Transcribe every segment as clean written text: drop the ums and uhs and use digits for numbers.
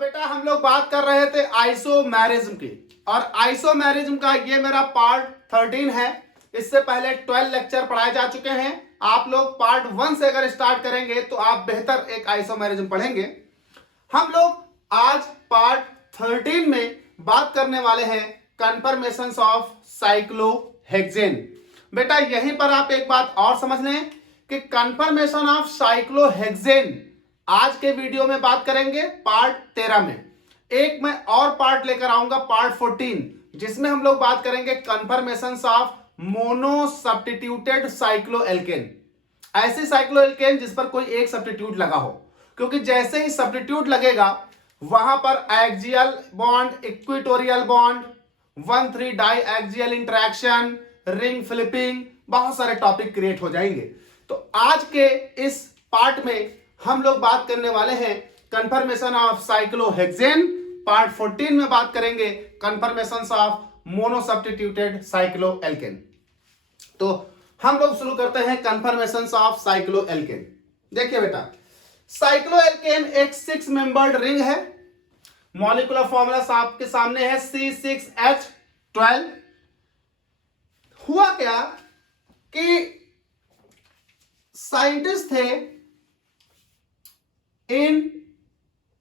बेटा हम लोग बात कर रहे थे आइसोमेरिज्म की, और आइसोमेरिज्म का ये मेरा पार्ट 13 है। इससे पहले 12 लेक्चर पढ़ाए जा चुके हैं। आप लोग पार्ट 1 से अगर स्टार्ट करेंगे तो आप बेहतर एक आइसोमेरिज्म पढ़ेंगे। हम लोग आज पार्ट 13 में बात करने वाले हैं कन्फर्मेशंस ऑफ साइक्लोहेक्सेन। बेटा यहीं पर आप एक बात और समझ लें कि कन्फर्मेशन ऑफ साइक्लोहेक्सेन आज के वीडियो में बात करेंगे पार्ट 13 में। एक मैं और पार्ट लेकर आऊंगा पार्ट 14, जिसमें हम लोग बात करेंगे conformations of mono substituted cycloalkane. ऐसे साइक्लोएल्केन जिस पर कोई एक सब्स्टिट्यूट लगा हो, क्योंकि जैसे ही सब्स्टिट्यूट लगेगा वहां पर axial bond, equatorial bond, 1,3 di axial interaction, ring flipping, बहुत सारे टॉपिक क्रिएट हो जाएंगे। तो आज के इस पार्ट में हम लोग बात करने वाले हैं कन्फर्मेशन ऑफ साइक्लोहेक्सेन। पार्ट 14 में बात करेंगे conformations of mono substituted cycloalkane. तो हम लोग शुरू करते हैं कन्फर्मेशंस ऑफ साइक्लोएल्केन। देखिए बेटा, साइक्लोएल्केन एक 6 मेंबर्ड रिंग है। मॉलिक्यूलर फॉर्मूला आपके सामने है C6H12। हुआ क्या कि साइंटिस्ट थे इन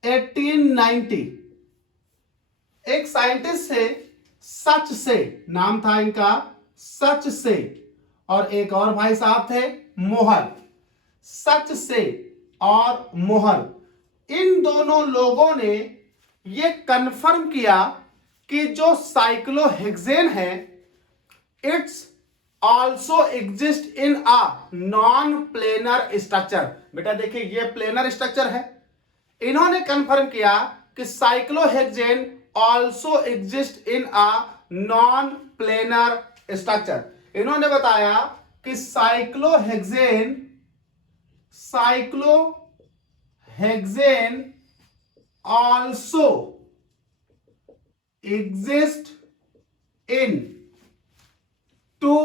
1890, एक साइंटिस्ट थे सच से, नाम था इनका सच से, और एक और भाई साहब थे मोहर। सच से और मोहर, इन दोनों लोगों ने यह कंफर्म किया कि जो साइक्लोहेक्सेन है it's also exist in a non planar structure. बेटा देखिए ये प्लेनर स्ट्रक्चर है। इन्होंने कंफर्म किया कि cyclohexane also exist in a non planar structure. इन्होंने बताया कि cyclohexane also exist in two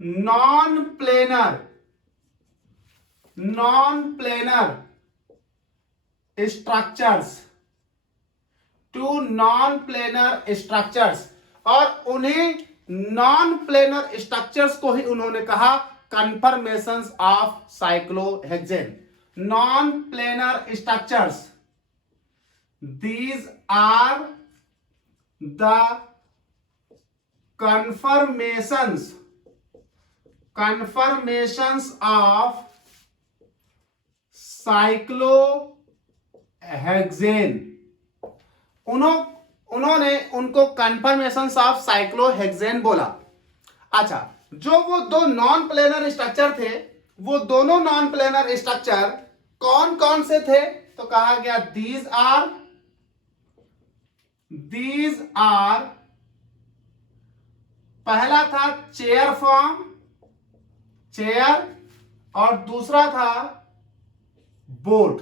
non planar structures, two non planar structures. और उन्हें नॉन प्लेनर स्ट्रक्चर्स को ही उन्होंने कहा conformations of cyclohexane. Non planar structures, these are the confirmations of cyclohexane. उन्होंने उनको कन्फर्मेशंस ऑफ साइक्लोहेक्सेन बोला। अच्छा, जो वो दो नॉन प्लेनर स्ट्रक्चर थे, वो दोनों नॉन प्लेनर स्ट्रक्चर कौन कौन से थे? तो कहा गया दीज आर पहला था चेयर फॉर्म, चेयर, और दूसरा था बोट।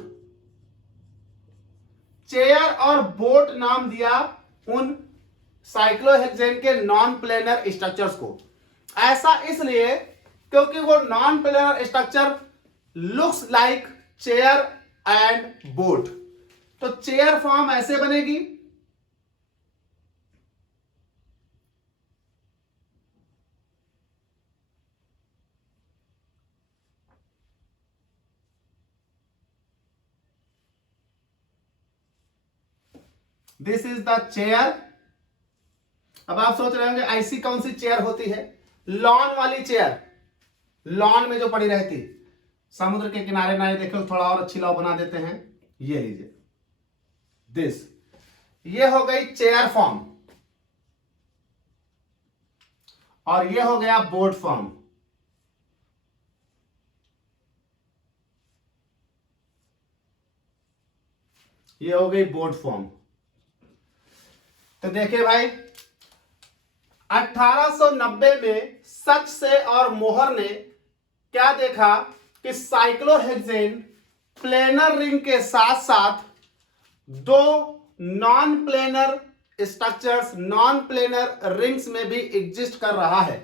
चेयर और बोट नाम दिया उन साइक्लोहेक्सेन के नॉन प्लेनर स्ट्रक्चर्स को। ऐसा इसलिए क्योंकि वो non planar structure looks like chair and boat. तो चेयर फॉर्म ऐसे बनेगी, दिस इज द चेयर। अब आप सोच रहे होंगे ऐसी कौन सी चेयर होती है? लॉन वाली चेयर, लॉन में जो पड़ी रहती, समुद्र के किनारे ना, देखो थोड़ा और अच्छी लॉ बना देते हैं। ये लीजिए दिस, ये हो गई चेयर फॉर्म, और ये हो गया बोट फॉर्म। ये हो गई बोट फॉर्म। तो देखिए भाई, 1890 में सच से और मोहर ने क्या देखा कि साइक्लोहेक्सेन प्लेनर रिंग के साथ साथ दो non planar structures, non planar rings में भी एग्जिस्ट कर रहा है।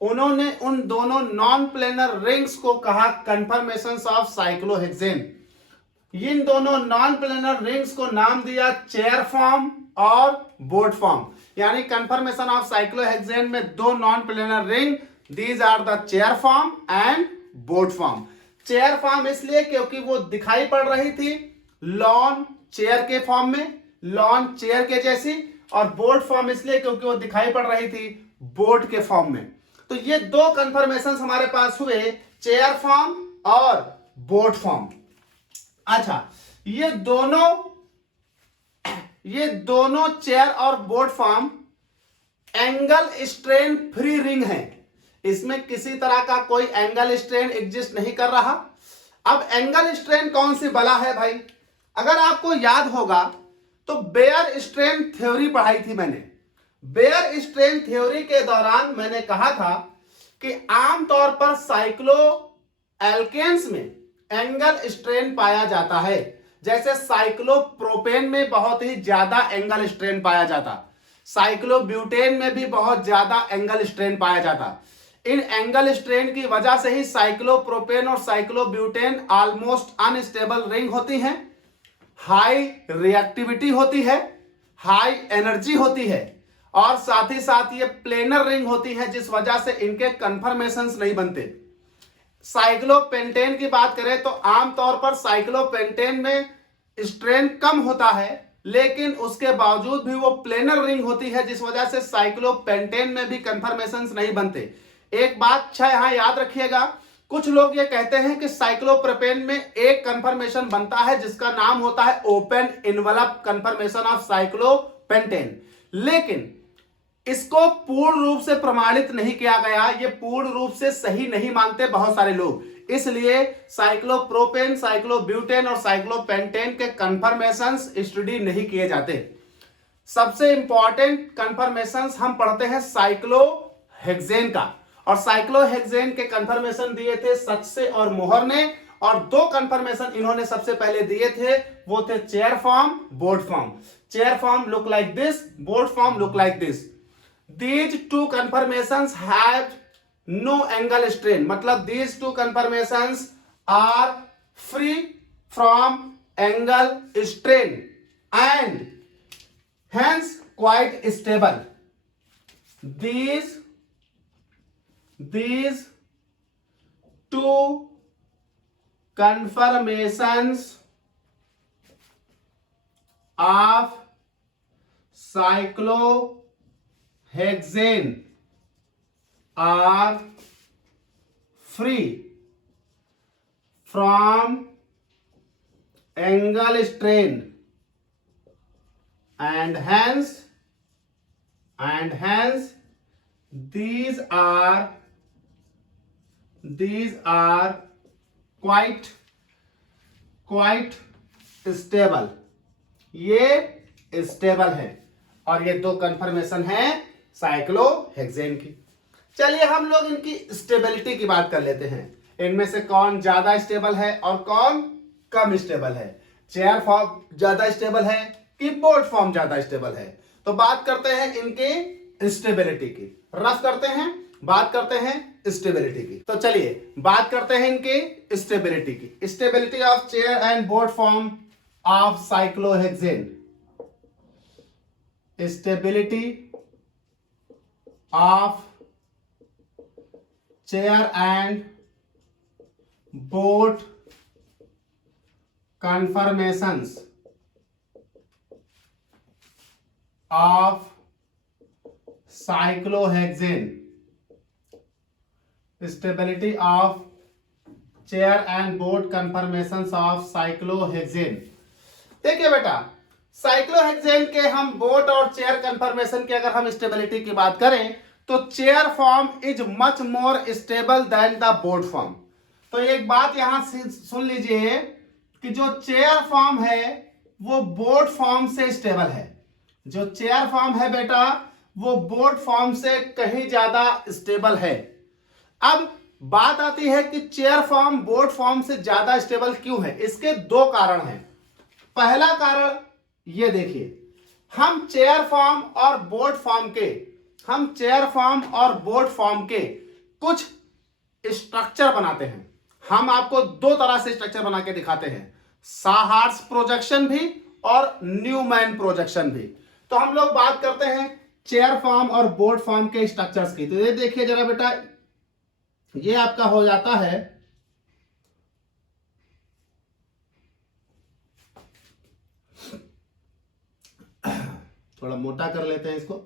उन्होंने उन दोनों नॉन प्लेनर रिंग्स को कहा कन्फर्मेशंस ऑफ साइक्लोहेक्सेन। इन दोनों नॉन प्लेनर रिंग्स को नाम दिया चेयर फॉर्म और बोट फॉर्म। यानी कंफर्मेशन ऑफ साइक्लोहेक्सेन में दो non planar ring, these are the chair form and boat form. Chair form इसलिए क्योंकि वो दिखाई पड़ रही थी लॉन चेयर के फॉर्म में, लॉन चेयर के जैसी, और बोट फॉर्म इसलिए क्योंकि वो दिखाई पड़ रही थी बोट के फॉर्म में। तो ये दो कंफर्मेशन हमारे पास हुए, चेयर फॉर्म और बोट फॉर्म। अच्छा, ये दोनों चेयर और boat form angle strain free ring है, इसमें किसी तरह का कोई एंगल स्ट्रेन एग्जिस्ट नहीं कर रहा। अब एंगल स्ट्रेन कौन सी बला है भाई? अगर आपको याद होगा तो बेयर स्ट्रेन थ्योरी पढ़ाई थी मैंने। बेयर स्ट्रेन थ्योरी के दौरान मैंने कहा था कि आमतौर पर साइक्लो एल्केन्स में एंगल स्ट्रेन पाया जाता है, जैसे साइक्लोप्रोपेन में बहुत ही ज्यादा एंगल स्ट्रेन पाया जाता, साइक्लोब्यूटेन में भी बहुत ज्यादा एंगल स्ट्रेन पाया जाता। इन एंगल स्ट्रेन की वजह से ही साइक्लोप्रोपेन और साइक्लोब्यूटेन ऑलमोस्ट अनस्टेबल रिंग होती हैं, हाई रिएक्टिविटी होती है, हाई एनर्जी होती है, और साथ ही साथ ये प्लेनर रिंग होती है, जिस वजह से इनके कन्फर्मेशंस नहीं बनते। साइक्लोपेंटेन की बात करें तो आमतौर पर साइक्लोपेंटेन में स्ट्रेन कम होता है, लेकिन उसके बावजूद भी वो प्लेनर रिंग होती है, जिस वजह से साइक्लोपेंटेन में भी कन्फर्मेशंस नहीं बनते। एक बात अच्छा यहां याद रखिएगा, कुछ लोग ये कहते हैं कि साइक्लोप्रोपेन में एक कन्फर्मेशन बनता है जिसका नाम होता है open envelope confirmation of cyclopentane, लेकिन इसको पूर्ण रूप से प्रमाणित नहीं किया गया, ये पूर्ण रूप से सही नहीं मानते बहुत सारे लोग, इसलिए साइक्लोप्रोपेन, साइक्लोब्यूटेन और साइक्लोपेंटेन के कन्फर्मेशंस स्टडी नहीं किए जाते। सबसे इंपॉर्टेंट कन्फर्मेशंस हम पढ़ते हैं साइक्लोहेक्सेन का, और साइक्लोहेक्सेन के कन्फर्मेशन दिए थे सक्से और मोहर ने, और दो कन्फर्मेशन इन्होंने सबसे पहले दिए थे, वो थे chair form, boat form. Chair form look like this, boat form look like this. These two conformations have no angle strain, मतलब these two conformations are free from angle strain and hence quite stable. These two conformations of cyclohexane are free from angle strain and hence these are quite stable, ये stable है, और ये दो confirmation है cyclohexane की। चलिए हम लोग इनकी स्टेबिलिटी की बात कर लेते हैं, इनमें से कौन ज्यादा स्टेबल है और कौन कम स्टेबल है, चेयर फॉर्म ज्यादा स्टेबल है कि बोट फॉर्म ज्यादा स्टेबल है। तो बात करते हैं इनकी स्टेबिलिटी की, रफ करते हैं, बात करते हैं स्टेबिलिटी की। तो चलिए बात करते हैं इनकी स्टेबिलिटी की। Stability of chair and boat form of cyclohexane. Stability of chair and boat conformations of cyclohexane. Stability of chair and boat conformations of cyclohexane. देखिए बेटा, साइक्लोहेक्सेन के हम बोट और चेयर कंफर्मेशन की अगर हम स्टेबिलिटी की बात करें तो chair form is much more stable then the boat form. तो एक बात यहां सुन लीजिए कि जो चेयर फॉर्म है वो बोट फॉर्म से स्टेबल है, जो चेयर फॉर्म है बेटा वो बोट फॉर्म से कहीं ज्यादा स्टेबल है। अब बात आती है कि चेयर फॉर्म बोट फॉर्म से ज्यादा स्टेबल क्यों है, इसके दो कारण हैं। पहला कारण ये देखिए, हम चेयर फॉर्म और बोट फॉर्म के कुछ स्ट्रक्चर बनाते हैं। हम आपको दो तरह से स्ट्रक्चर बना के दिखाते हैं। साहार्स प्रोजेक्शन भी और न्यूमैन प्रोजेक्शन भी। तो हम लोग बात करते हैं चेयर फॉर्म और बोर्ड फॉर्म के स्ट्रक्चर्स की। तो ये देखिए जरा बेटा, ये आपका हो जाता है थोड़ा मोटा कर लेते हैं इसको।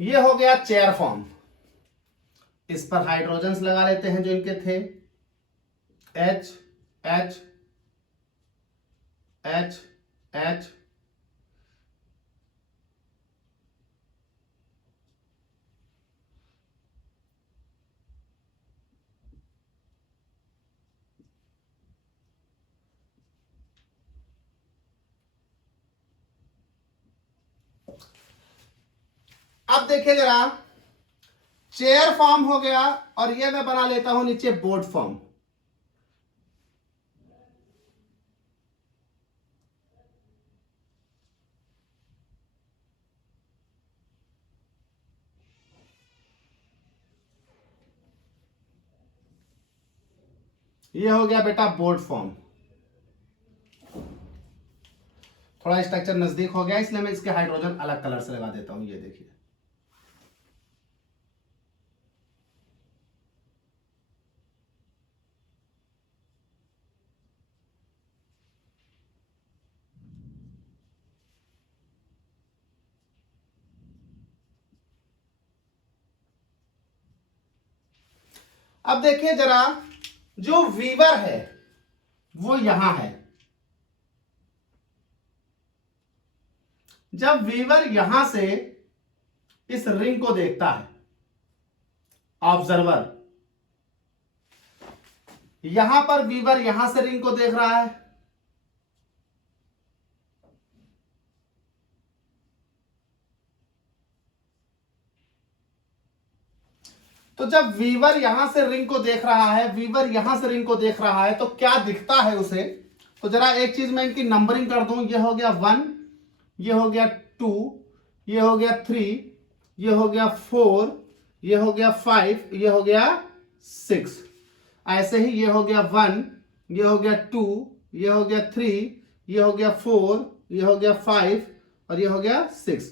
ये हो गया चेयर फॉर्म। इस पर हाइड्रोजन्स लगा लेते हैं जो इनके थे, H H H H। अब देखिए जरा, चेयर फॉर्म हो गया और ये मैं बना लेता हूं नीचे बोर्ड फॉर्म। ये हो गया बेटा बोर्ड फॉर्म। थोड़ा स्ट्रक्चर नजदीक हो गया इसलिए मैं इसके हाइड्रोजन अलग कलर से लगा देता हूं। ये देखिए, अब देखिए जरा, जो वीवर है वो यहां है। जब वीवर यहां से इस रिंग को देखता है, ऑब्जर्वर यहां पर वीवर यहां से रिंग को देख रहा है, तो जब वीवर यहां से रिंग को देख रहा है, वीवर यहां से रिंग को देख रहा है, तो क्या दिखता है उसे? तो जरा एक चीज मैं इनकी नंबरिंग कर दूं। ये हो गया 1, ये हो गया 2, ये हो गया 3, ये हो गया 4, ये हो गया 5, ये हो गया 6। ऐसे ही ये हो गया 1, ये हो गया 2, ये हो गया 3, ये हो गया 4, ये हो गया 5 और ये हो गया 6।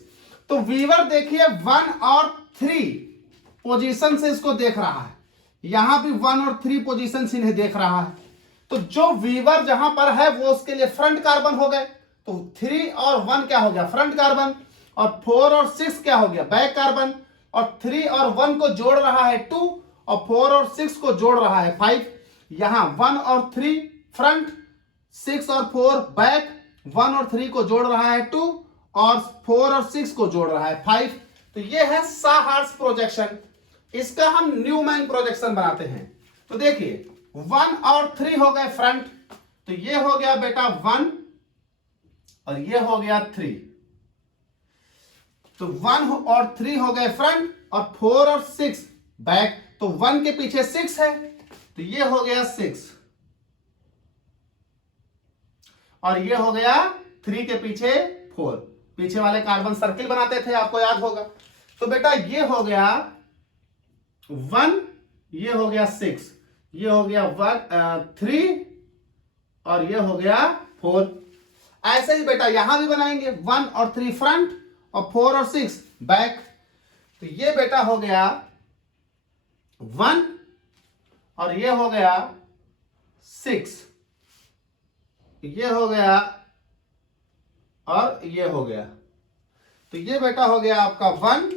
तो वीवर देखिए 1 और 3 पोजीशन से इसको देख रहा है, यहां भी 1 और 3 पोजीशन से इन्हें देख रहा है। तो जो वीवर जहां पर है वो उसके लिए फ्रंट कार्बन हो गए। तो 3 और 1 क्या हो गया? Front carbon. और 4 और 6 क्या हो गया? Back carbon. और 3 और 1 को जोड़ रहा है 2 और 4 और 6 को जोड़ रहा है 5। यहां 1 और 3 फ्रंट, 6 और 4 बैक, 1 और 3 को जोड़ रहा है 2 और 4 और 6 को जोड़ रहा है 5। तो ये है साहार्स प्रोजेक्शन। इसका हम न्यूमैन प्रोजेक्शन बनाते हैं। तो देखिए 1 और 3 हो गए फ्रंट, तो ये हो गया बेटा 1 और ये हो गया 3। तो 1 और 3 हो गए फ्रंट और 4 और 6 बैक। तो 1 के पीछे 6 है तो ये हो गया 6 और ये हो गया 3 के पीछे 4। पीछे वाले कार्बन सर्किल बनाते थे, आपको याद होगा। तो बेटा ये हो गया 1, ये हो गया 6, ये हो गया 3 और ये हो गया 4। ऐसे ही बेटा यहां भी बनाएंगे 1 और 3 फ्रंट और 4 और 6 बैक। तो ये बेटा हो गया 1 और ये हो गया 6, ये हो गया और ये हो गया। तो ये बेटा हो गया आपका 1,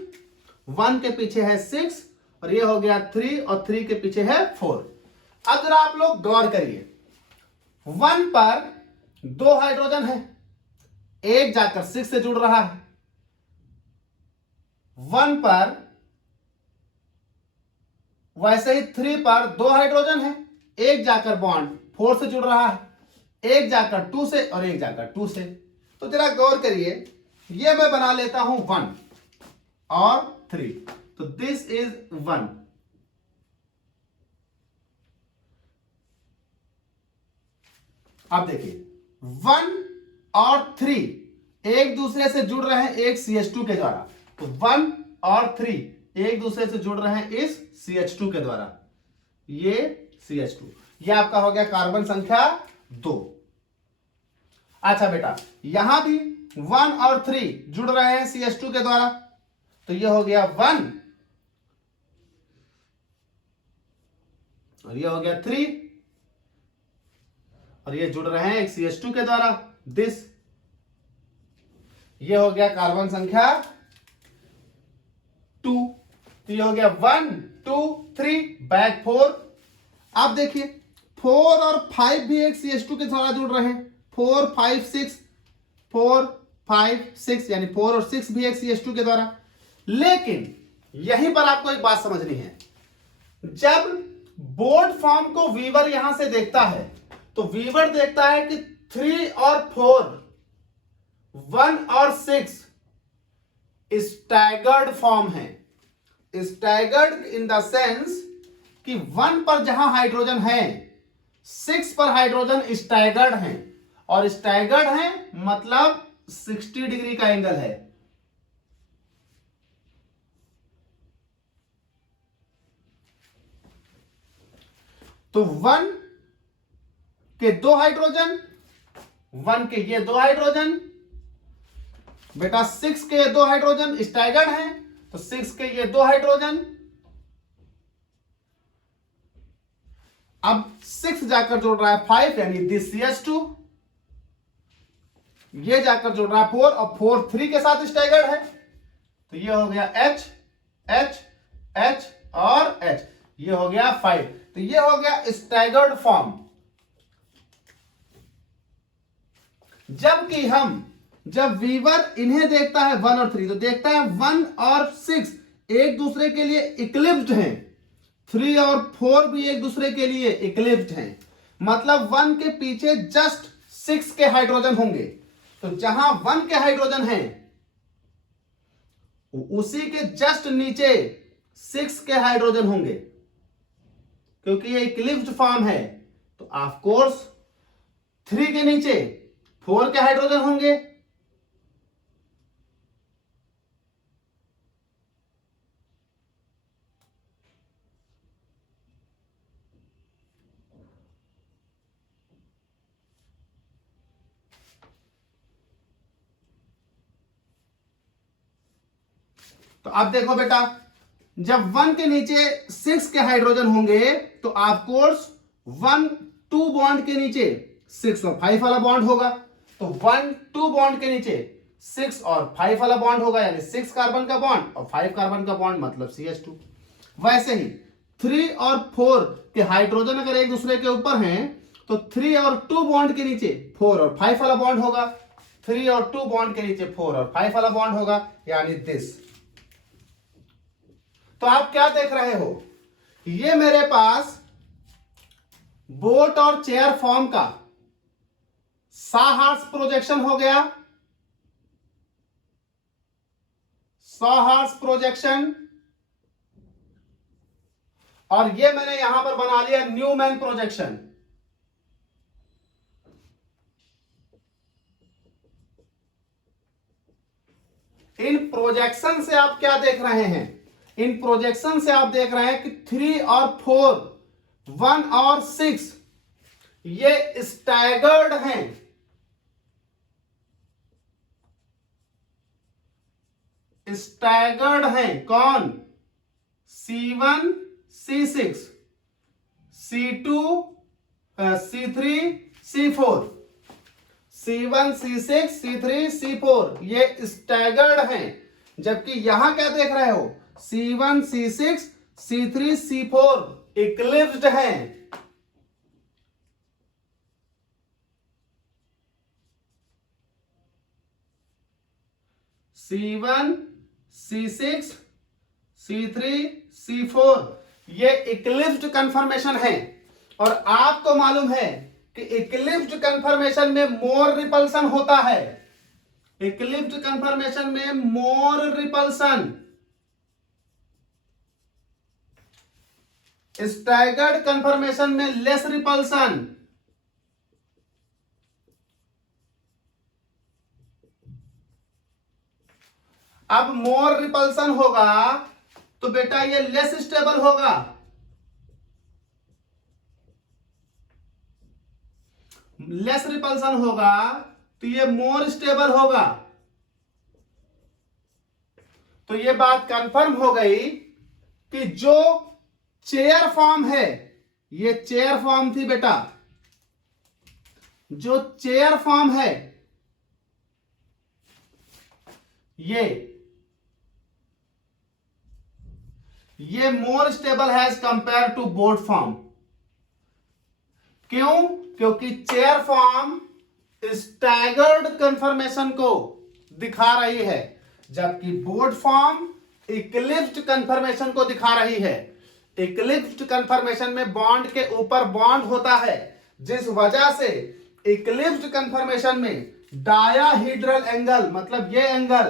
1 के पीछे है 6 और ये हो गया 3 और 3 के पीछे है 4। अब जरा आप लोग गौर करिए, 1 पर 2 हाइड्रोजन है, एक जाकर 6 से जुड़ रहा है। 1 पर वैसे ही 3 पर 2 हाइड्रोजन है, एक जाकर बॉन्ड 4 से जुड़ रहा है, एक जाकर 2 से और एक जाकर 2 से। तो जरा गौर करिए, ये मैं बना लेता हूं 1 और 3, तो दिस इज 1। अब देखिए 1 और 3 एक दूसरे से जुड़ रहे हैं एक CH2 के द्वारा। तो 1 और 3 एक दूसरे से जुड़ रहे हैं इस CH2 के द्वारा, ये CH2, ये आपका हो गया कार्बन संख्या 2। अच्छा बेटा, यहां भी 1 और 3 जुड़ रहे हैं CH2 के द्वारा, तो ये हो गया 1 और ये हो गया 3, और ये जुड़ रहे हैं एक CH2 के द्वारा, दिस, ये हो गया कार्बन संख्या 2। तो ये हो गया 1 2 3 बैक 4। आप देखिए 4 और 5 भी एक CH2 के द्वारा जुड़ रहे हैं, 4 5 6, 4 5 6 यानी 4 और 6 भी एक CH2 के द्वारा। लेकिन यहीं पर आपको एक बात समझनी है, जब बोर्ड फॉर्म को वीवर यहां से देखता है तो वीवर देखता है कि 3 और 4, 1 और 6 स्टैगर्ड फॉर्म है। स्टैगर्ड इन द सेंस कि 1 पर जहां हाइड्रोजन है 6 पर हाइड्रोजन स्टैगर्ड है, और स्टैगर्ड है मतलब 60 डिग्री का एंगल है। तो 1 के 2 हाइड्रोजन, 1 के ये 2 हाइड्रोजन, बेटा 6 के ये 2 हाइड्रोजन स्टैगर्ड हैं, तो 6 के ये 2 हाइड्रोजन, अब 6 जाकर जोड़ रहा है 5 यानी दिस CH2, ये जाकर जोड़ रहा है 4 और 4 3 के साथ स्टैगर्ड है, तो ये हो गया H H H और H, ये हो गया 5। तो ये हो गया स्टैगर्ड फॉर्म। जबकि हम जब वीवर इन्हें देखता है 1 और 3, तो देखता है 1 और 6 एक दूसरे के लिए इक्लिप्स्ड हैं, 3 और 4 भी एक दूसरे के लिए इक्लिप्स्ड हैं, मतलब 1 के पीछे जस्ट 6 के हाइड्रोजन होंगे। तो जहां 1 के हाइड्रोजन हैं उसी के जस्ट नीचे 6 के हाइड्रोजन होंगे, क्योंकि ये इक्लिप्स्ड फॉर्म है। तो ऑफ कोर्स 3 के नीचे 4 के हाइड्रोजन होंगे, तो अब देखो बेटा, जब 1 के नीचे 6 के हाइड्रोजन होंगे तो ऑफ कोर्स 1 2 बॉन्ड के नीचे 6 और 5 वाला बॉन्ड होगा, तो 1 2 बॉन्ड के नीचे 6 और 5 वाला बॉन्ड होगा, यानी 6 कार्बन का बॉन्ड और 5 कार्बन का बॉन्ड मतलब CH2। वैसे ही 3 और 4 के हाइड्रोजन अगर एक दूसरे के ऊपर हैं तो 3 और 2 बॉन्ड के नीचे 4 और 5 वाला बॉन्ड होगा, 3 और 2 बॉन्ड के नीचे 4 और 5 वाला बॉन्ड होगा, यानी दिस। तो आप क्या देख रहे हो, ये मेरे पास बोट और चेयर फॉर्म का साहार्स प्रोजेक्शन हो गया, साहार्स प्रोजेक्शन, और ये मैंने यहां पर बना लिया न्यूमैन प्रोजेक्शन। इन प्रोजेक्शन से आप क्या देख रहे हैं, इन प्रोजेक्शन से आप देख रहे हैं कि 3 और 4, 1 और 6 ये स्टैगर्ड हैं, स्टैगर्ड हैं। कौन? C1 C6 C2 C3 C4, C1 C6 C3 C4 ये स्टैगर्ड हैं। जबकि यहां क्या देख रहे हो, C1 C6 C3 C4 eclipsed हैं। C1 C6 C3 C4 ये इक्लिप्स्ड कन्फर्मेशन है, और आपको मालूम है कि इक्लिप्स्ड कन्फर्मेशन में मोर रिपल्सन होता है, इक्लिप्स्ड कन्फर्मेशन में मोर रिपल्सन, स्टैगर्ड कन्फर्मेशन में लेस रिपल्सन। अब मोर रिपल्सन होगा तो बेटा ये लेस स्टेबल होगा। लेस रिपल्सन होगा तो ये मोर स्टेबल होगा। तो ये बात कंफर्म हो गई कि जो चेयर फॉर्म है, ये चेयर फॉर्म थी बेटा, जो चेयर फॉर्म है ये मोर स्टेबल है as compare to boat form. क्यों? क्योंकि चेयर फॉर्म स्टैगर्ड कन्फर्मेशन को दिखा रही है, जबकि बोर्ड फॉर्म इक्लिप्स्ड कन्फर्मेशन को दिखा रही है। इक्लिप्स्ड कन्फर्मेशन में बॉन्ड के ऊपर बॉन्ड होता है, जिस वजह से इक्लिप्स्ड कन्फर्मेशन में डायाहीड्रल एंगल, मतलब ये एंगल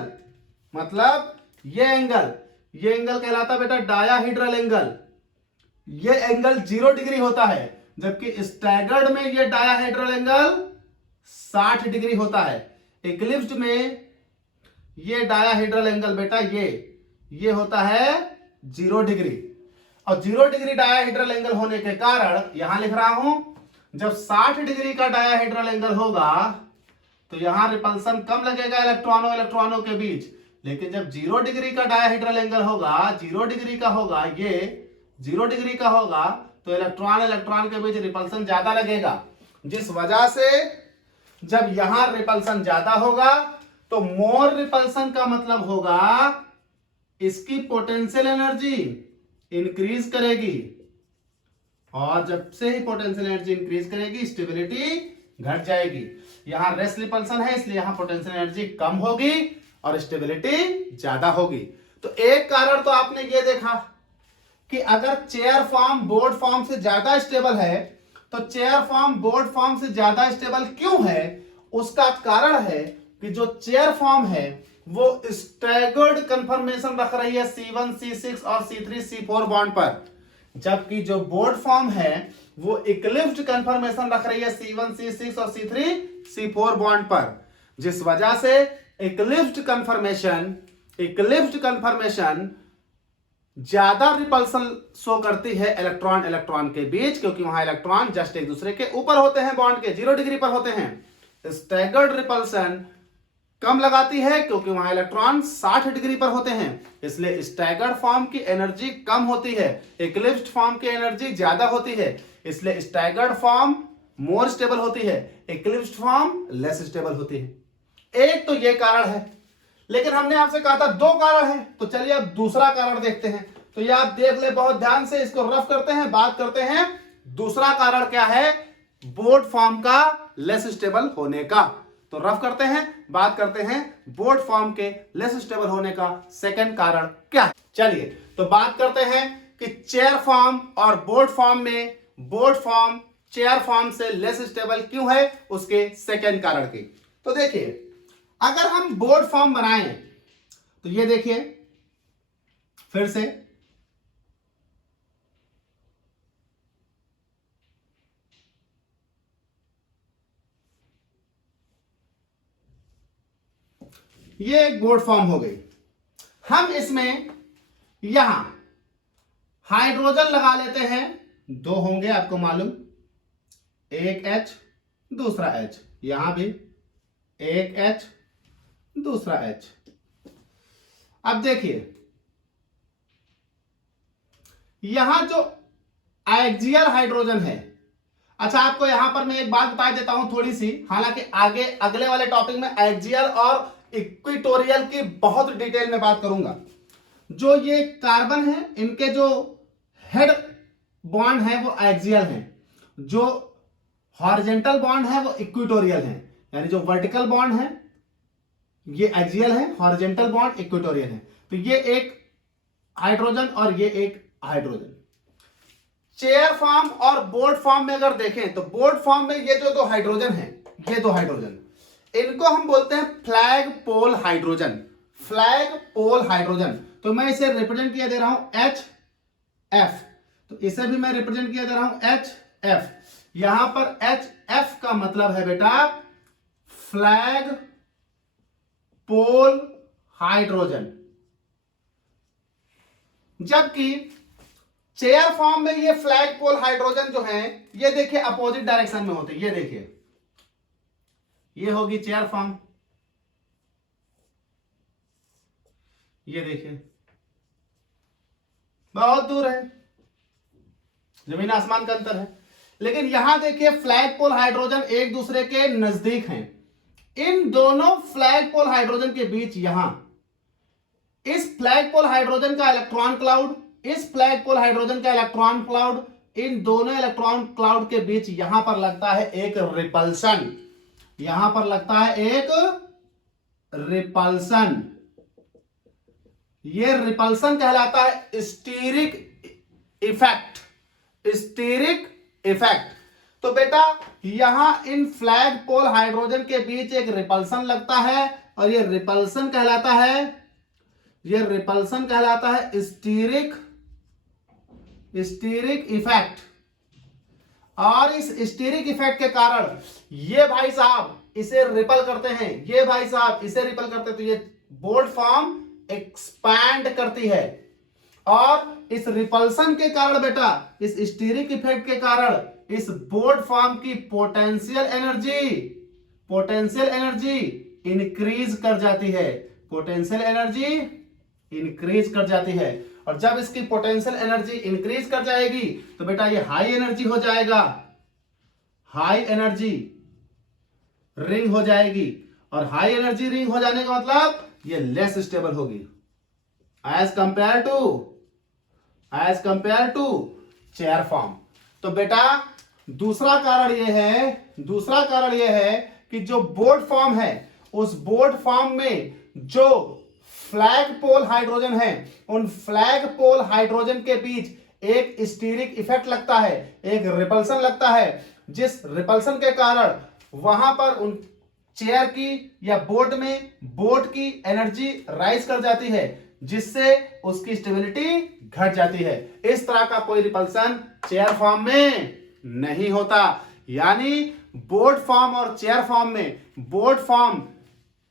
कहलाता बेटा डायाहीड्रल एंगल। ये एंगल 0 डिग्री होता है, जबकि स्टैगर्ड में ये डायाहीड्रल एंगल 60 डिग्री होता है। इक्लिप्स्ड में ये डायाहीड्रल एंगल बेटा ये होता है 0 डिग्री। और 0 डिग्री डायाहीड्रल एंगल होने के कारण यहां लिख रहा हूं, जब 60 डिग्री का डायाहीड्रल एंगल होगा तो यहां रिपल्सन कम लगेगा इलेक्ट्रॉनों के बीच। लेकिन जब 0 डिग्री का डायाहीड्रल एंगल होगा, 0 डिग्री का होगा, ये 0 डिग्री का होगा, तो इलेक्ट्रॉन के बीच रिपल्सन ज्यादा लगेगा, जिस वजह से जब यहां रिपल्सन ज्यादा होगा तो मोर रिपल्सन का मतलब होगा इसकी पोटेंशियल एनर्जी इंक्रीज करेगी। और जब से ही पोटेंशियल एनर्जी इंक्रीज करेगी, स्टेबिलिटी घट जाएगी। यहां रेस्ट रिपल्सन है, इसलिए यहां पोटेंशियल एनर्जी कम होगी और स्टेबिलिटी ज्यादा होगी। तो एक कारण तो आपने ये देखा कि अगर चेयर फॉर्म बोर्ड फॉर्म से ज्यादा स्टेबल है, तो चेयर फॉर्म बोर्ड फॉर्म से ज्यादा स्टेबल क्यों है? उसका कारण है कि जो चेयर फॉर्म है वो स्टैगर्ड कन्फर्मेशन रख रही है C1, C6 और C3, C4 बॉन्ड पर, जबकि जो बोर्ड फॉर्म है वो इक्लिप्स्ड कन्फर्मेशन रख रही है C1, C6 और C3, C4 बॉन्ड पर, जिस वजह से इक्लिप्स्ड कन्फर्मेशन ज्यादा रिपल्सन शो करती है इलेक्ट्रॉन के बीच, क्योंकि वहां इलेक्ट्रॉन जस्ट एक दूसरे के ऊपर होते हैं, बॉन्ड के 0 डिग्री पर होते हैं। स्टैगर्ड रिपल्सन कम लगाती है क्योंकि वहां इलेक्ट्रॉन 60 डिग्री पर होते हैं, इसलिए स्टैगर्ड फॉर्म की एनर्जी कम होती है, इक्लिप्स्ड फॉर्म की एनर्जी ज्यादा होती है, इसलिए स्टैगर्ड फॉर्म मोर स्टेबल होती है, इक्लिप्स्ड फॉर्म लेस स्टेबल होती है। एक तो ये कारण है, लेकिन हमने आपसे कहा था 2 कारण है, तो चलिए अब दूसरा कारण देखते हैं। तो ये आप देख ले बहुत ध्यान से, इसको रफ करते हैं, बात करते हैं दूसरा कारण क्या है बोर्ड फॉर्म का लेस स्टेबल होने का। तो रफ करते हैं, बात करते हैं बोर्ड फॉर्म के लेस स्टेबल होने का सेकंड कारण क्या है। चलिए तो बात करते हैं कि चेयर फॉर्म और बोर्ड फॉर्म में बोर्ड फॉर्म चेयर फॉर्म से लेस स्टेबल क्यों है, उसके सेकंड कारण की। तो देखिए, अगर हम बोर्ड फॉर्म बनाएं तो ये देखिए फिर से, ये एक बोर्ड फॉर्म हो गई। हम इसमें यहां हाइड्रोजन लगा लेते हैं, 2 होंगे आपको मालूम, एक H दूसरा H, यहां भी एक H दूसरा H। अब देखिए यहां जो एक्सियल हाइड्रोजन है, अच्छा आपको यहां पर मैं एक बात बता देता हूं थोड़ी सी, हालांकि आगे अगले वाले टॉपिक में एक्सियल और इक्विटोरियल की बहुत डिटेल में बात करूंगा। जो ये कार्बन है, इनके जो हेड बॉन्ड है वो एक्सियल हैं, जो हॉरिजॉन्टल बॉन्ड है वो इक्विटोरियल है, यानी जो वर्टिकल बॉन्ड है ये एक्सियल है, हॉरिजॉन्टल बॉन्ड इक्विटोरियल है। तो ये एक हाइड्रोजन और ये एक हाइड्रोजन। चेयर फॉर्म और बोर्ड फॉर्म में अगर देखें तो बोर्ड फॉर्म में ये जो 2 हाइड्रोजन है, ये 2 हाइड्रोजन, इनको हम बोलते हैं flag pole hydrogen. Flag pole hydrogen, तो मैं इसे रिप्रेजेंट किया दे रहा हूं HF, तो इसे भी मैं रिप्रेजेंट किया दे रहा हूं HF। यहां पर HF का मतलब है बेटा फ्लैग पोल हाइड्रोजन। जबकि चेयर फॉर्म में ये फ्लैग पोल हाइड्रोजन जो है ये देखिए अपोजिट डायरेक्शन में होते हैं। ये देखिए ये होगी चेयर फॉर्म, ये देखिए बहुत दूर है, जमीन आसमान का अंतर है। लेकिन यहां देखिए फ्लैग पोल हाइड्रोजन एक दूसरे के नजदीक हैं। इन दोनों फ्लैग पोल हाइड्रोजन के बीच यहां इस फ्लैग पोल हाइड्रोजन का इलेक्ट्रॉन क्लाउड, इस फ्लैग पोल हाइड्रोजन का इलेक्ट्रॉन क्लाउड, इन दोनों इलेक्ट्रॉन क्लाउड के बीच यहां पर लगता है एक रिपल्सन, यहां पर लगता है एक रिपल्सन। ये रिपल्सन कहलाता है स्टीरिक इफेक्ट, स्टीरिक इफेक्ट। तो बेटा यहां इन फ्लैग पोल हाइड्रोजन के बीच एक रिपल्सन लगता है और ये रिपल्सन कहलाता है, ये रिपल्सन कहलाता है स्टीरिक इफेक्ट। और इस स्टीरिक इफेक्ट के कारण ये भाई साहब इसे रिपल करते हैं, ये भाई साहब इसे रिपल करते हैं, तो ये बोल्ट फॉर्म एक्सपैंड करती है। और इस रिपल्सन के कारण बेटा, इस स्टीरिक इफेक्ट के कारण इस बोल्ट फॉर्म की पोटेंशियल एनर्जी इंक्रीज कर जाती है, पोटेंशियल एनर्जी इंक्रीज कर जाती है। और जब इसकी पोटेंशियल एनर्जी इंक्रीज कर जाएगी तो बेटा ये हाई एनर्जी हो जाएगा, हाई एनर्जी रिंग हो जाएगी। और हाई एनर्जी रिंग हो जाने का मतलब ये लेस स्टेबल होगी as compare to chair form. तो बेटा दूसरा कारण यह है कि जो बोर्ड फॉर्म है उस बोर्ड फॉर्म में जो फ्लैग पोल हाइड्रोजन है, उन फ्लैग पोल हाइड्रोजन के बीच एक स्टीरिक इफेक्ट लगता है, एक रिपल्सन लगता है, जिस रिपल्सन के कारण वहां पर उन चेयर की या बोट की एनर्जी राइज कर जाती है, जिससे उसकी स्टेबिलिटी घट जाती है। इस तरह का कोई रिपल्सन चेयर फॉर्म में नहीं होता। यानी बोट फॉर्म और चेयर फॉर्म में बोट फॉर्म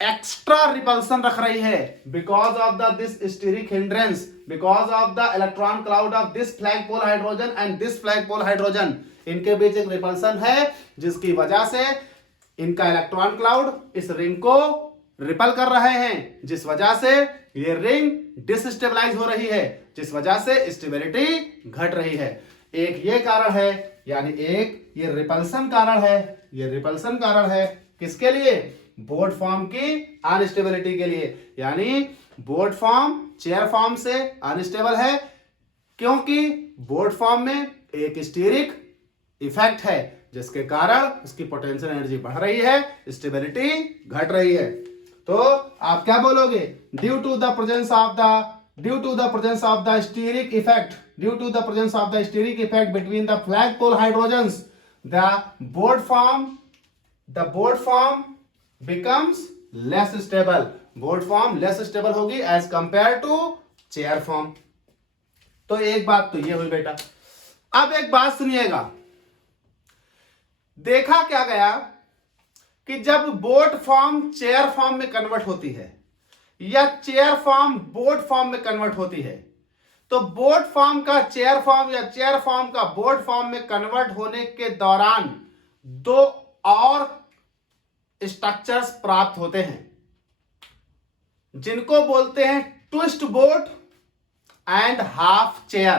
एक्स्ट्रा रिपल्सन रख रही है because of this steric hindrance, because of the electron cloud of this flag pole hydrogen and this flag pole hydrogen. इनके बीच एक रिपल्सन है जिसकी वजह से इनका इलेक्ट्रॉन क्लाउड इस रिंग को रिपल कर रहे हैं, जिस वजह से ये रिंग डिसस्टेबलाइज हो रही है, जिस वजह से स्टेबिलिटी घट रही है। एक ये कारण है, यानी एक ये रिपल्सन कारण है, ये रिपल्सन कारण है किसके लिए? बोट फॉर्म की अनस्टेबिलिटी के लिए। यानी बोट फॉर्म चेयर फॉर्म से अनस्टेबल है क्योंकि बोट फॉर्म में एक स्टीरिक इफेक्ट है जिसके कारण उसकी पोटेंशियल एनर्जी बढ़ रही है, स्टेबिलिटी घट रही है। तो आप क्या बोलोगे? Due to the presence of the steric effect, due to the presence of the steric effect between the flag pole hydrogens, the boat form becomes less stable, boat form less stable होगी as compare to chair form. तो एक बात तो ये हुई बेटा। अब एक बात सुनिएगा, देखा क्या गया कि जब बोट फॉर्म चेयर फॉर्म में कन्वर्ट होती है या चेयर फॉर्म बोट फॉर्म में कन्वर्ट होती है, तो बोट फॉर्म का चेयर फॉर्म या चेयर फॉर्म का बोट फॉर्म में कन्वर्ट होने के दौरान दो और स्ट्रक्चर्स प्राप्त होते हैं जिनको बोलते हैं twist boat and half chair.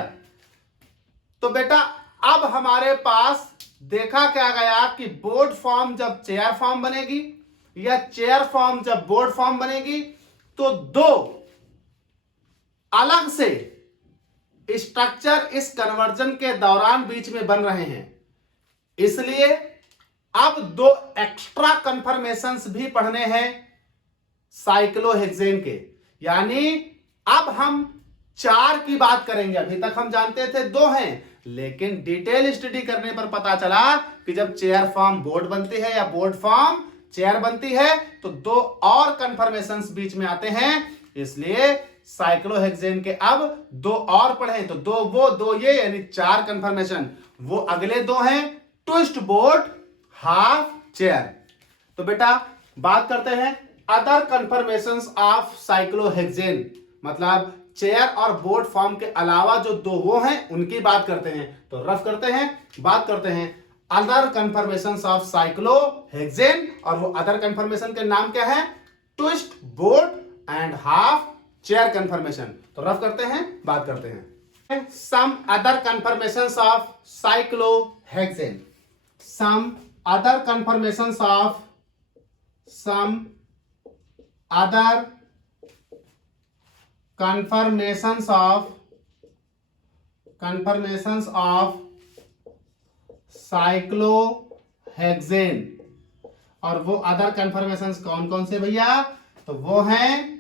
तो बेटा अब हमारे पास देखा क्या गया कि बोट फॉर्म जब चेयर फॉर्म बनेगी या चेयर फॉर्म जब बोट फॉर्म बनेगी तो दो अलग से स्ट्रक्चर इस कन्वर्जन के दौरान बीच में बन रहे हैं। इसलिए अब दो एक्स्ट्रा कन्फर्मेशंस भी पढ़ने हैं साइक्लोहेक्सेन के। यानी अब हम 4 की बात करेंगे। अभी तक हम जानते थे 2 हैं, लेकिन डिटेल स्टडी करने पर पता चला कि जब चेयर फॉर्म बोट बनती है या बोट फॉर्म चेयर बनती है तो 2 और कन्फर्मेशंस बीच में आते हैं। इसलिए साइक्लोहेक्सेन के अब 2 और पढ़े तो 2 वो 2 ये, यानी 4 कन्फर्मेशन। वो अगले 2 हैं ट्विस्ट बोट हाफ चेयर। तो बेटा बात करते हैं अदर कन्फर्मेशंस ऑफ साइक्लोहेक्सेन, मतलब चेयर और बोट फॉर्म के अलावा जो दो वो हैं उनकी बात करते हैं। तो रफ करते हैं, बात करते हैं अदर कन्फर्मेशंस ऑफ साइक्लोहेक्सेन, और वो अदर कन्फर्मेशन के नाम क्या है? Twist boat and half chair conformation. तो रफ करते हैं, बात करते हैं। Some other conformations of cyclohexane. Some other conformations of cyclohexane, और वो अदर कन्फर्मेशंस कौन कौन से भैया? तो वो हैं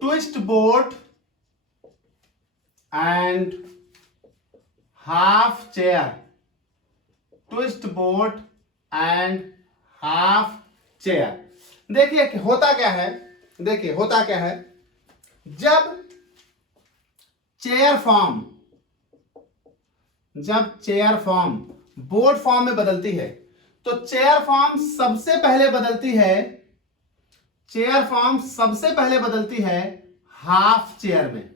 twist boat and half chair. Twist boat and half chair. देखिए होता क्या है, देखिए होता क्या है, जब चेयर फॉर्म बोट फॉर्म में बदलती है तो चेयर फॉर्म सबसे पहले बदलती है हाफ चेयर में,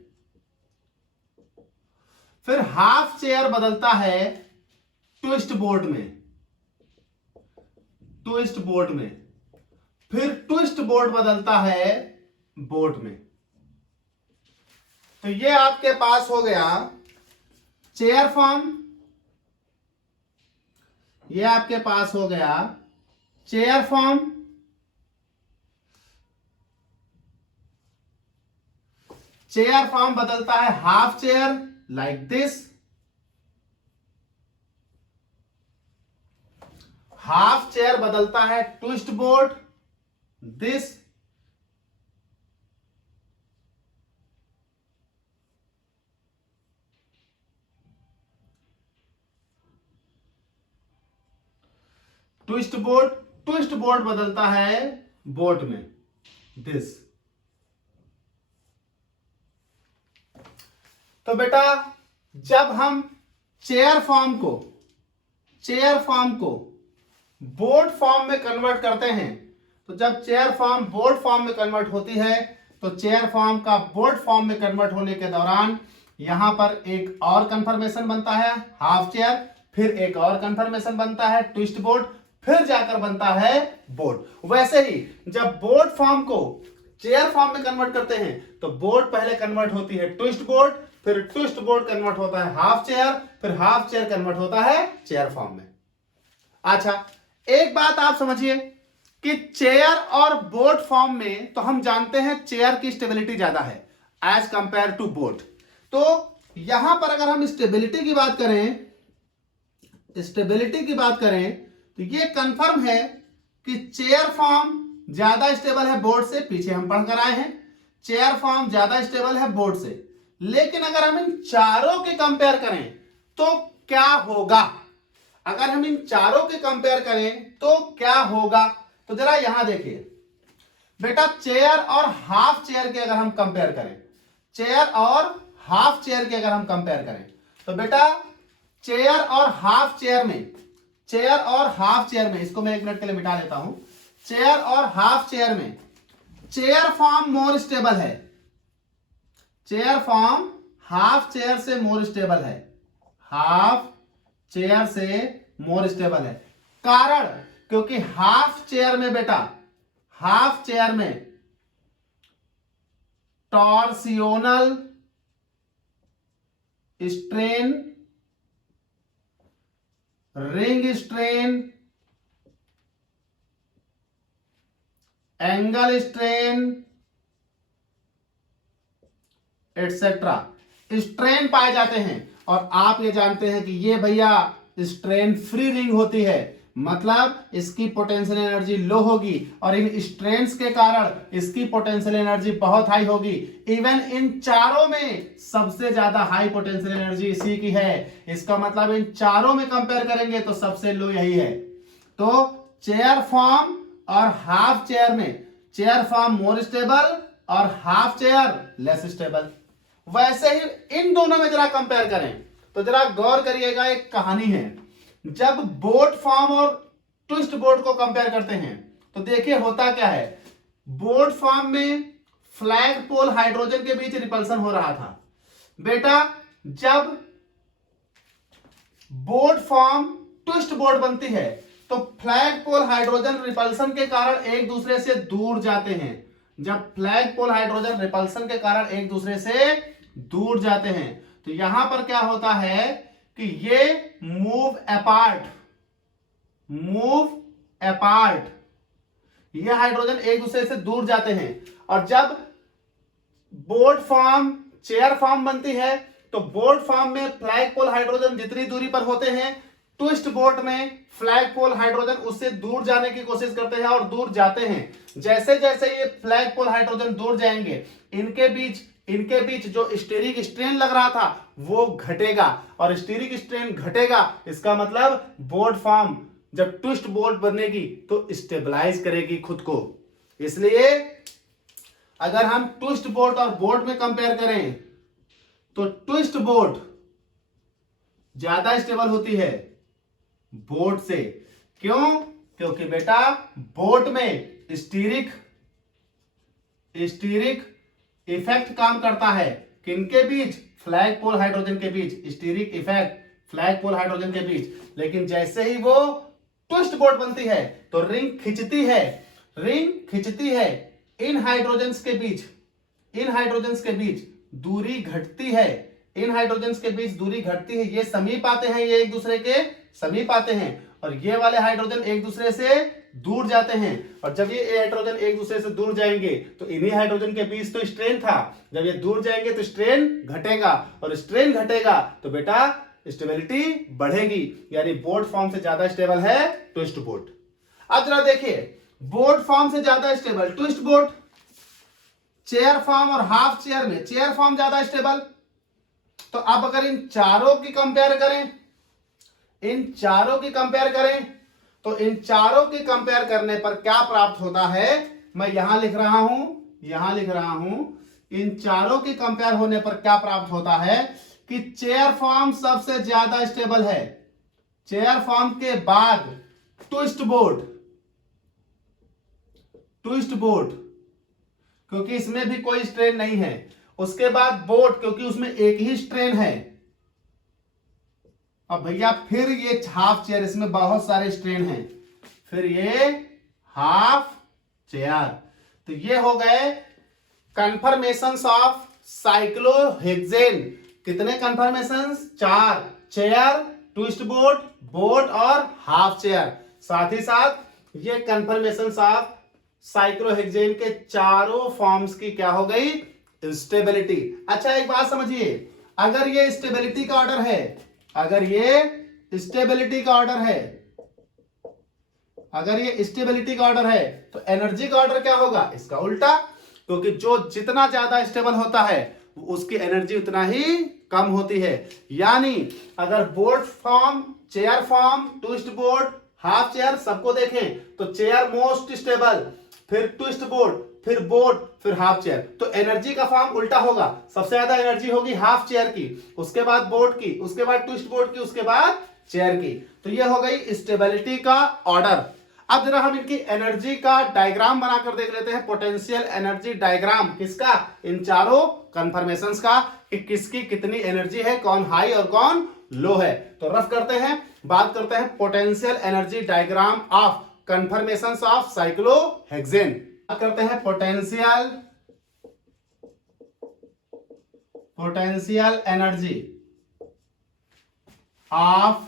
फिर हाफ चेयर बदलता है ट्विस्ट बोट में, फिर ट्विस्ट बोट बदलता है बोट में। तो ये आपके पास हो गया चेयर फॉर्म, ये आपके पास हो गया चेयर फॉर्म, चेयर फॉर्म बदलता है half chair like this, half chair बदलता है twist boat this, twist boat बदलता है बोट में दिस। तो बेटा जब हम चेयर फॉर्म को बोट फॉर्म में कन्वर्ट करते हैं, तो जब चेयर फॉर्म बोट फॉर्म में कन्वर्ट होती है तो चेयर फॉर्म का बोट फॉर्म में कन्वर्ट होने के दौरान यहां पर एक और कन्फर्मेशन बनता है हाफ चेयर, फिर एक और कन्फर्मेशन बनता है ट्विस्ट बोट, फिर जाकर बनता है बोट। वैसे ही जब बोट फॉर्म को चेयर फॉर्म में कन्वर्ट करते हैं तो बोट पहले कन्वर्ट होती है ट्विस्ट बोट, फिर ट्विस्ट बोट कन्वर्ट होता है हाफ चेयर, फिर हाफ चेयर कन्वर्ट होता है चेयर फॉर्म में। अच्छा, एक बात आप समझिए कि चेयर और बोट फॉर्म में तो हम जानते हैं चेयर की स्टेबिलिटी ज्यादा है एज कंपेयर टू बोट। तो यहां पर अगर हम स्टेबिलिटी की बात करें तो ये कंफर्म है कि चेयर फॉर्म ज्यादा स्टेबल है बोट से, पीछे हम पढ़कर आए हैं चेयर फॉर्म ज्यादा स्टेबल है बोट से। लेकिन अगर हम इन चारों के कंपेयर करें तो क्या होगा? अगर हम इन चारों के कंपेयर करें तो क्या होगा? तो जरा यहां देखिए बेटा, चेयर और हाफ चेयर के अगर हम कंपेयर करें, तो बेटा चेयर और हाफ चेयर में इसको मैं एक मिनट के लिए मिटा लेता हूं। चेयर और हाफ चेयर में चेयर फॉर्म मोर स्टेबल है, चेयर फॉर्म हाफ चेयर से मोर स्टेबल है, हाफ चेयर से मोर स्टेबल है। कारण क्योंकि हाफ चेयर में torsional strain, ring strain, angle strain etcetera strain पाए जाते हैं। और आप ये जानते हैं कि ये भैया स्ट्रेन फ्री रिंग होती है, मतलब इसकी पोटेंशियल एनर्जी लो होगी और इन स्ट्रेन्स के कारण इसकी पोटेंशियल एनर्जी बहुत हाई होगी। इवन इन चारों में सबसे ज्यादा हाई पोटेंशियल एनर्जी इसी की है। इसका मतलब इन चारों में कंपेयर करेंगे तो सबसे लो यही है। तो चेयर फॉर्म और हाफ चेयर में चेयर फॉर्म मोर स्टेबल और हाफ चेयर लेस स्टेबल। वैसे ही इन दोनों में जरा कंपेयर करें तो जरा गौर करिएगा, एक कहानी है। जब बोट फॉर्म और ट्विस्ट बोट को कंपेयर करते हैं तो देखिए होता क्या है। बोट फॉर्म में फ्लैग पोल हाइड्रोजन के बीच रिपल्सन हो रहा था। बेटा जब बोट फॉर्म ट्विस्ट बोट बनती है तो फ्लैग पोल हाइड्रोजन रिपल्सन के कारण एक दूसरे से दूर जाते हैं। जब फ्लैग पोल हाइड्रोजन रिपल्सन के कारण एक दूसरे से दूर जाते हैं तो यहां पर क्या होता है कि ये मूव अपार्ट, ये हाइड्रोजन एक दूसरे से दूर जाते हैं। और जब बोट फॉर्म चेयर फॉर्म बनती है तो बोट फॉर्म में फ्लैग पोल हाइड्रोजन जितनी दूरी पर होते हैं, ट्विस्ट बोट में फ्लैग पोल हाइड्रोजन उससे दूर जाने की कोशिश करते हैं और दूर जाते हैं। जैसे जैसे ये फ्लैग पोल हाइड्रोजन दूर जाएंगे, इनके बीच जो स्टीरिक स्ट्रेन लग रहा था वो घटेगा, और स्टीरिक स्ट्रेन घटेगा इसका मतलब बोट फॉर्म जब ट्विस्ट बोट बनेगी तो स्टेबलाइज करेगी खुद को। इसलिए अगर हम ट्विस्ट बोट और बोट में कंपेयर करें तो ट्विस्ट बोट ज्यादा स्टेबल होती है बोट से। क्यों? क्योंकि बेटा बोट में स्टीरिक इफेक्ट काम करता है। किनके बीच? फ्लैग पोल हाइड्रोजन के बीच stearic effect flag pole hydrogen के बीच। लेकिन जैसे ही वो ट्विस्ट बोट बनती है तो रिंग खिंचती है, इन हाइड्रोजन्स के बीच दूरी घटती है, ये समीप आते हैं, ये एक दूसरे के समीप आते हैं, और ये वाले हाइड्रोजन एक दूसरे से दूर जाते हैं। और जब ये हाइड्रोजन एक दूसरे से दूर जाएंगे तो इन्हीं हाइड्रोजन के बीच तो स्ट्रेन था, जब ये दूर जाएंगे तो स्ट्रेन घटेगा, और स्ट्रेन घटेगा तो बेटा स्टेबिलिटी बढ़ेगी, यानी बोट फॉर्म से ज्यादा स्टेबल है ट्विस्ट बोट। अब जरा देखिए, बोट फॉर्म से ज्यादा stable twist boat, chair form और हाफ चेयर में चेयर फॉर्म ज्यादा स्टेबल। तो अब अगर इन चारों की कंपेयर करें तो इन चारों की कंपेयर करने पर क्या प्राप्त होता है, मैं यहां लिख रहा हूं, इन चारों की कंपेयर होने पर क्या प्राप्त होता है कि चेयर फॉर्म सबसे ज्यादा स्टेबल है, चेयर फॉर्म के बाद ट्विस्ट बोट क्योंकि इसमें भी कोई स्ट्रेन नहीं है, उसके बाद बोट क्योंकि उसमें एक ही स्ट्रेन है, अब भैया फिर ये हाफ चेयर, इसमें बहुत सारे स्ट्रेन हैं, फिर ये हाफ चेयर। तो ये हो गए कन्फर्मेशंस ऑफ साइक्लोहेक्सेन। कितने conformations? 4, chair, twist boat, boat और हाफ चेयर। साथ ही साथ ये कन्फर्मेशंस ऑफ साइक्लोहेक्सेन के चारों फॉर्म्स की क्या हो गई? स्टेबिलिटी। अच्छा एक बात समझिए, अगर ये स्टेबिलिटी का ऑर्डर है, तो एनर्जी का ऑर्डर क्या होगा? इसका उल्टा, क्योंकि जो जितना ज्यादा स्टेबल होता है उसकी एनर्जी उतना ही कम होती है। यानी अगर boat form, chair form, twist boat, half chair सबको देखें तो चेयर मोस्ट स्टेबल, फिर ट्विस्ट बोट, फिर बोट, फिर हाफ चेयर। तो एनर्जी का फॉर्म उल्टा होगा, सबसे ज्यादा एनर्जी होगी हाफ चेयर की, उसके बाद बोट की, उसके बाद ट्विस्ट बोट की, उसके बाद चेयर की। तो ये हो गई स्टेबिलिटी का ऑर्डर। अब जरा हम इनकी एनर्जी का डायग्राम बनाकर देख लेते हैं, पोटेंशियल एनर्जी डायग्राम किसका? इन चारों कन्फर्मेशंस का, कि किसकी कितनी एनर्जी है, कौन हाई और कौन लो है। तो रफ करते हैं, बात करते हैं potential energy diagram of conformations of cyclohexane. बात करते हैं potential energy of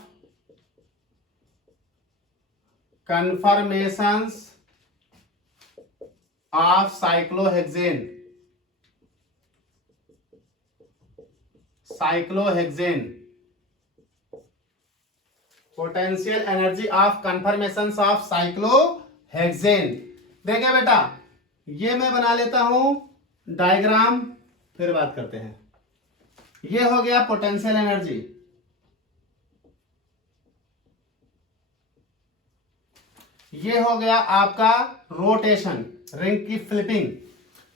conformations of cyclohexane. Potential energy of conformations of cyclohexane. देखिए बेटा, ये मैं बना लेता हूं डायग्राम, फिर बात करते हैं। ये हो गया पोटेंशियल एनर्जी, ये हो गया आपका रोटेशन, रिंग की फ्लिपिंग।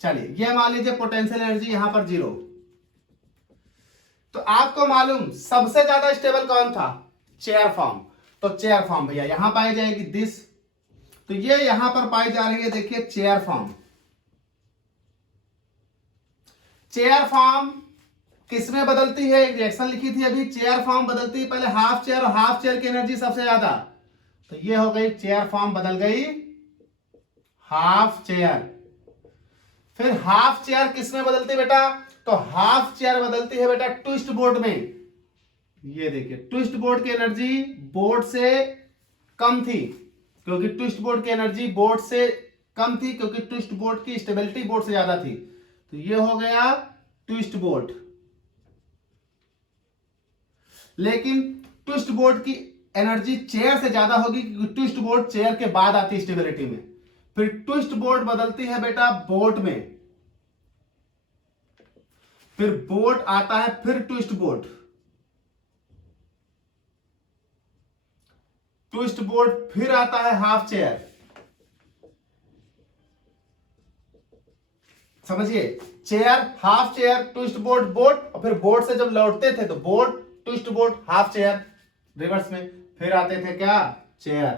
चलिए ये मान लीजिए पोटेंशियल एनर्जी यहां पर 0। तो आपको मालूम सबसे ज्यादा स्टेबल कौन था? Chair form. तो चेयर फॉर्म भैया यहां पाई जाएगी दिस, तो ये यहां पर पाई जा रही है, देखिए चेयर फॉर्म। चेयर फॉर्म किस में बदलती है, एक रिएक्शन लिखी थी अभी, चेयर फॉर्म बदलती है पहले हाफ चेयर, और हाफ चेयर की एनर्जी सबसे ज्यादा, तो ये हो गई चेयर फॉर्म बदल गई हाफ चेयर। फिर हाफ चेयर किस में बदलती है बेटा, तो हाफ चेयर बदलती है बेटा ट्विस्ट बोर्ड में। ये देखिए ट्विस्ट बोर्ड की एनर्जी बोर्ड से कम थी, क्योंकि ट्विस्ट बोर्ड की एनर्जी बोर्ड से कम थी, क्योंकि ट्विस्ट बोर्ड की स्टेबिलिटी बोर्ड से ज्यादा थी। तो ये हो गया ट्विस्ट बोर्ड। लेकिन ट्विस्ट बोर्ड की एनर्जी चेयर से ज्यादा होगी, क्योंकि ट्विस्ट बोर्ड चेयर के बाद आती है स्टेबिलिटी में। फिर ट्विस्ट बोर्ड बदलती है बेटा बोट में, फिर बोट आता है, फिर ट्विस्ट बोर्ड, ट्विस्ट बोर्ड, फिर आता है हाफ चेयर। समझिए, chair, half chair, twist board, boat, और फिर बोर्ड से जब लौटते थे तो boat, twist board, half chair, reverse में फिर आते थे क्या, चेयर।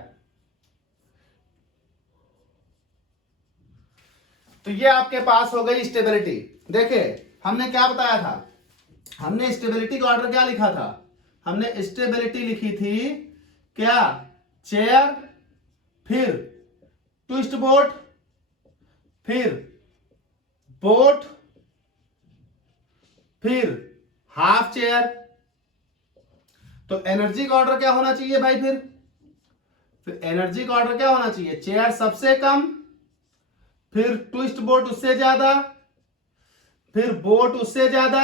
तो ये आपके पास हो गई स्टेबिलिटी। देखिए हमने क्या बताया था, हमने स्टेबिलिटी का ऑर्डर क्या लिखा था, हमने स्टेबिलिटी लिखी थी क्या, चेयर, फिर ट्विस्ट बोर्ड, फिर बोट, फिर हाफ चेयर। तो एनर्जी का ऑर्डर क्या होना चाहिए भाई, फिर एनर्जी का ऑर्डर क्या होना चाहिए, चेयर सबसे कम, फिर ट्विस्ट बोट उससे ज्यादा, फिर बोट उससे ज्यादा,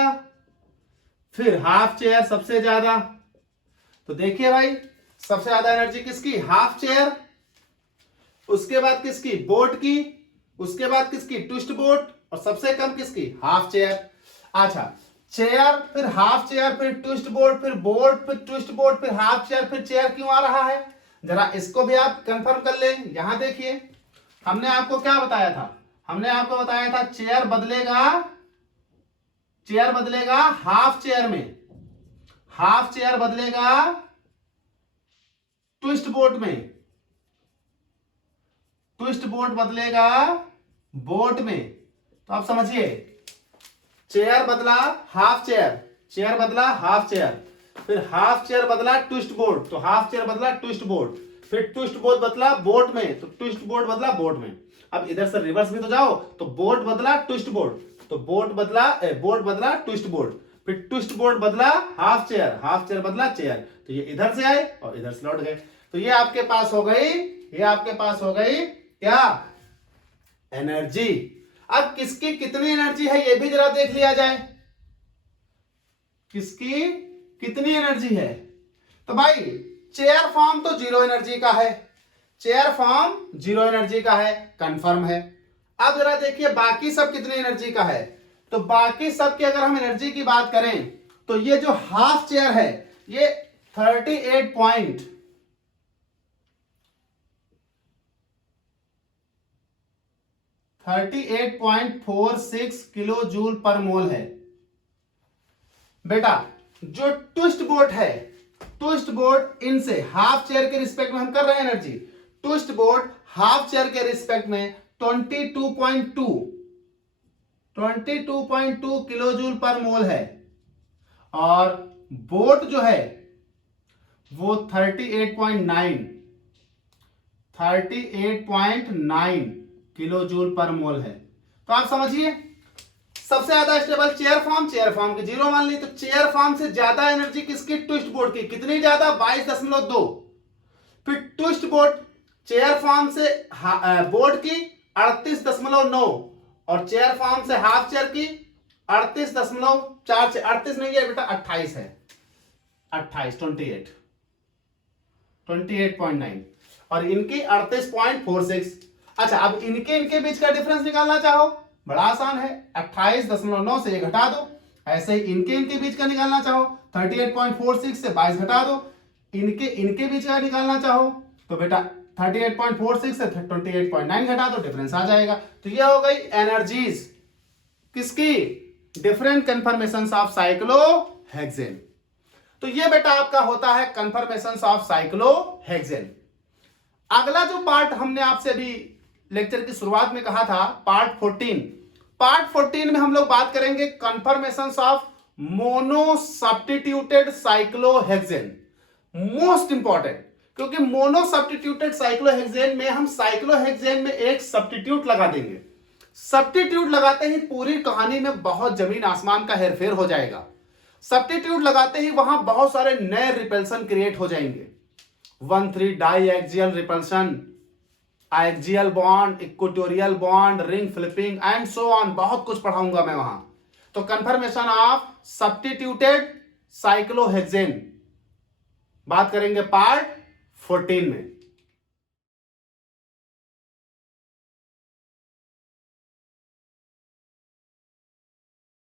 फिर हाफ चेयर सबसे ज्यादा। तो देखिए भाई, सबसे ज्यादा एनर्जी किसकी, हाफ चेयर, उसके बाद किसकी, बोट की, उसके बाद किसकी, ट्विस्ट बोट, और सबसे कम किसकी, हाफ चेयर। अच्छा, चेयर, फिर हाफ चेयर, फिर ट्विस्ट बोर्ड, फिर बोर्ड, फिर ट्विस्ट बोर्ड, फिर हाफ चेयर, फिर चेयर क्यों आ रहा है, जरा इसको भी आप कंफर्म कर लें। यहां देखिए हमने आपको क्या बताया था, हमने आपको बताया था चेयर बदलेगा हाफ चेयर में, हाफ चेयर बदलेगा ट्विस्ट बोर्ड में, ट्विस्ट बोर्ड बदलेगा बोट में। तो आप समझिए, चेयर बदला हाफ चेयर, चेयर बदला हाफ चेयर, फिर हाफ चेयर बदला ट्विस्ट बोर्ड, तो हाफ चेयर बदला ट्विस्ट बोर्ड, फिर ट्विस्ट बोर्ड बदला बोट में, तो ट्विस्ट बोर्ड बदला बोट में। अब इधर से रिवर्स भी तो जाओ, तो बोट बदला ट्विस्ट बोर्ड, तो बोट बदला ट्विस्ट बोर्ड, फिर ट्विस्ट बोर्ड बदला हाफ चेयर, हाफ चेयर बदला चेयर, तो ये इधर से आए और इधर से लौट गए। तो ये आपके पास हो गई, ये आपके पास हो गई क्या, एनर्जी। अब किसकी कितनी एनर्जी है ये भी जरा देख लिया जाए, किसकी कितनी एनर्जी है। तो भाई चेयर फॉर्म तो जीरो एनर्जी का है, चेयर फॉर्म जीरो एनर्जी का है, कंफर्म है। अब जरा देखिए बाकी सब कितनी एनर्जी का है, तो बाकी सब की अगर हम एनर्जी की बात करें तो ये जो हाफ चेयर है ये 38.46 किलो जूल पर मोल है। बेटा जो ट्विस्ट बोर्ड है, ट्विस्ट बोर्ड इनसे हाफ चेयर के रिस्पेक्ट में हम कर रहे हैं energy, twist board half chair के रिस्पेक्ट में 22.2 किलो जूल पर मोल है, और बोट जो है वो 38.9 किलो जूल पर मोल है। तो आप समझिए सबसे ज्यादा स्टेबल चेयर फॉर्म की जीरो मान ली, तो चेयर फॉर्म से ज्यादा एनर्जी किसकी, ट्विस्ट बोर्ड की, कितनी ज्यादा, 22.2। फिर ट्विस्ट बोर्ड चेयर फॉर्म से बोर्ड की 38.9, और चेयर फॉर्म से हाफ चेयर की 38.4, 38 नहीं है बेटा 28 है, 28.9, और इनकी 38.46। अच्छा, अब इनके बीच का डिफरेंस निकालना चाहो, बड़ा आसान है, 28.9 से 1 घटा दो। ऐसे ही इनके बीच का निकालना चाहो 38.46 से 22 घटा दो। इनके बीच का निकालना चाहो तो बेटा 38.46 से 28.9 घटा दो, डिफरेंस आ जाएगा। तो ये हो गई एनर्जीज किसकी, डिफरेंट कन्फर्मेशंस ऑफ साइक्लोहेक्सेन। तो ये बेटा आपका होता है कन्फर्मेशंस ऑफ साइक्लोहेक्सेन। अगला जो पार्ट हमने आपसे अभी लेक्चर की शुरुआत में कहा था, पार्ट 14, पार्ट 14 में हम लोग बात करेंगे conformations of mono substituted cyclohexane. Most important, क्योंकि मोनो सब्स्टिट्यूटेड साइक्लोहेक्सेन में हम साइक्लोहेक्सेन में एक सब्स्टिट्यूट लगा देंगे। सब्स्टिट्यूट लगाते ही पूरी कहानी में बहुत जमीन आसमान का हेरफेर हो जाएगा। सब्स्टिट्यूट लगाते ही वहां बहुत सारे नए रिपल्सन क्रिएट हो जाएंगे। 1,3 di axial repulsion, axial bond, equatorial bond, ring flipping and so on, बहुत कुछ पढ़ाऊंगा मैं वहां। तो कंफर्मेशन ऑफ सब्स्टिट्यूटेड साइक्लोहेक्सेन बात करेंगे पार्ट 14 में।